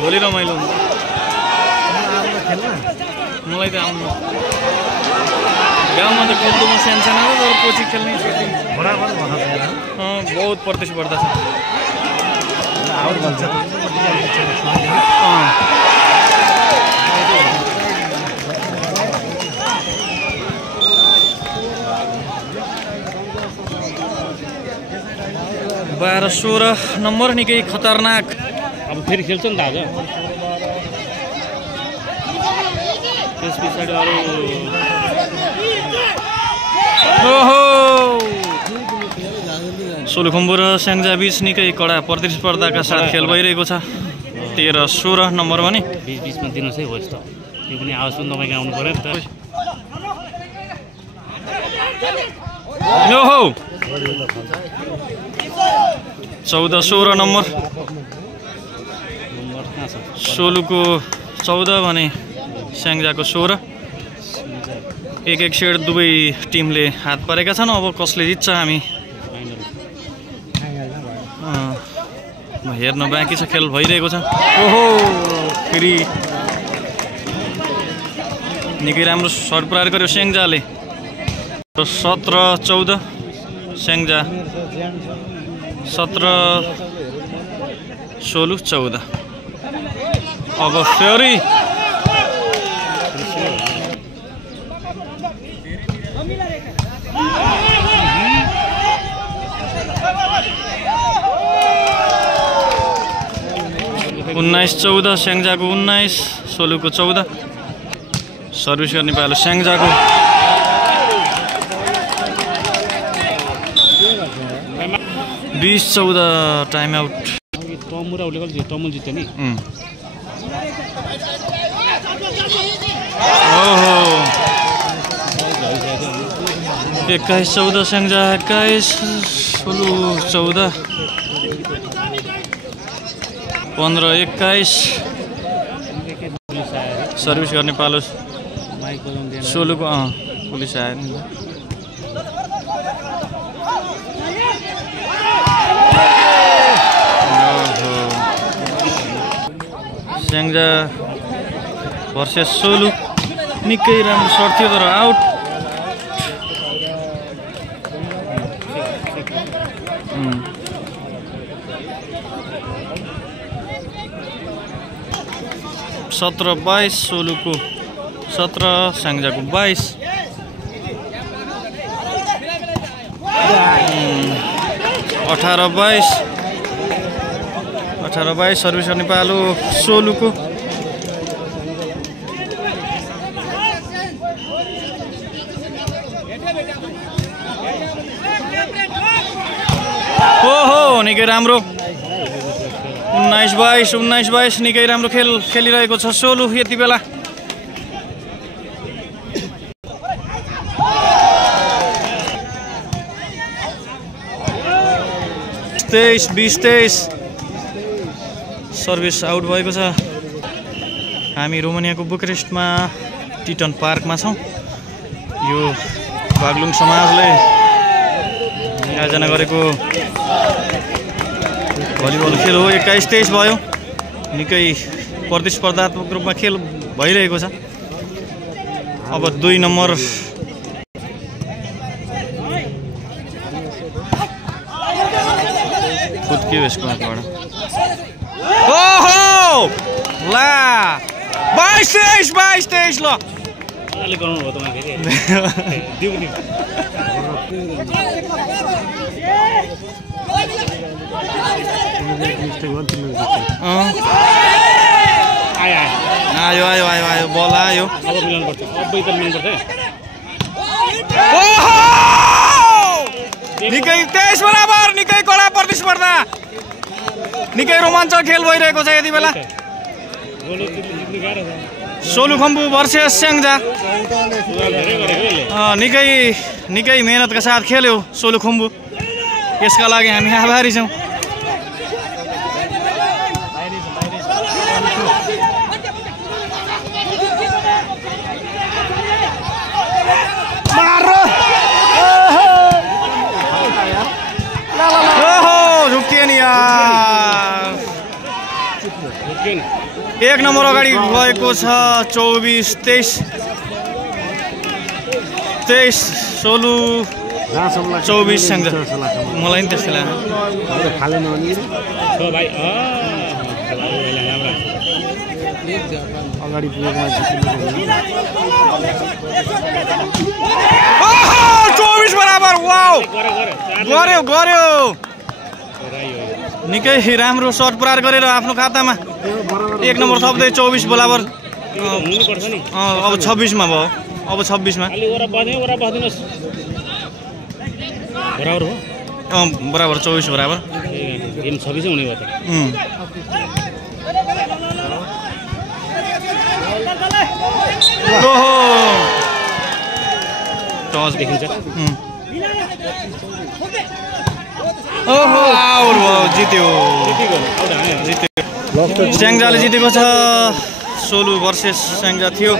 भोलि रमाइलो हुन्छ मलाई त आउनु गाउँमा त खेल्दुमा सानसानो हो तर पछि खेल्ने बहुत प्रतिस्पर्धा छ बाह्र 16 नम्बर निकै खतरनाक अब फेरि खेल्छ नि त आज त्यस पछाडि अरू ओहो सोलुखुम्बु र स्याङ्जा बीच निकै कडा प्रतिस्पर्धाका साथ खेल भइरहेको छ 13 16 नम्बर भने बीचमा दिनुहोस् है होस् त त्यो पनि आवाज पनि तपाईँको आउनु पर्यो नि त ओहो 14 16 नम्बर सोलुको 14 भने स्याङ्जाको 16 एक सेट दुवै टिमले हात पारेका छन् अब कसले जित्छ हामी हेर्न बाँकी छ खेल भइरहेको छ ओहो फेरि निकै राम्रो सर्ट प्रहार गर्यो स्याङ्जाले 17 14 स्याङ्जा 17 16 14 अब फेरि उन्नाइस 14 स्याङ्जाको 19 सोलुको 14 सर्भिस गर्ने पालो स्याङ्जाको 20 14 टाइम आउट टमुल जित्यो नि ओहो 21 14 स्याङ्जा 21 सोलु 14 15 21 सर्भिस गर्ने पालो सोलुको पुलिस आयो नि स्याङ्जा भर्सेस सोलु निकै राम्रो सर्ट थियो तर आउट सत्र 22 सोलुको 17 स्याङ्जाको 22 18 22 सर्भिस गर्ने पालो सोलुको ओहो निकै राम्रो 19 22 निकै राम्रो खेल खेलिरहेको छ सोलु यति बेला 23 सर्भिस आउट भएको छ हामी रोमानियाको बुकारेस्टमा टिटन पार्कमा छौँ यो बागलुङ समाजले आयोजना गरेको भलिबल खेल हो 21-23 भयो निकै प्रतिस्पर्धात्मक रूपमा खेल भइरहेको छ अब 2 नम्बर फुत्कियो यसको हातबाट ओहो ला 22-23 ल अलि गराउनु भयो तपाईँ फेरि दिउ नि आयो बल आयो अब मिलाउनु पर्छ अबै त मिलाउनु पर्छ ओहो निकै 23 बराबर निकै कडा प्रतिस्पर्धा निकै रोमाञ्चक खेल भइरहेको छ यति बेला सोलुखुम्बु भर्सेस स्याङ्जा निकै मेहनतका साथ खेल्यो सोलुखुम्बु यसका लागि हामी आभारी छौँ 1 नम्बर अगाडि गएको छ 24 23 सोलु 24 स्याङ्जा मलाई नि त्यस्तै लाग्यो अगाडि पुगेको 24 बराबर वाउ गर्यो निकै राम्रो सर्ट प्रहार गरेर आफ्नो खातामा 1 नम्बर थप्दै 24 बराबर अब 26 मा भयो अब 26 मा बराबर 24 बराबर गेम 26 हुने भयो त ओहो टस देखिन्छ ओहो आउट भयो जित्यो स्याङ्जाले जितेको छ सोलु भर्सेस स्याङ्जा थियो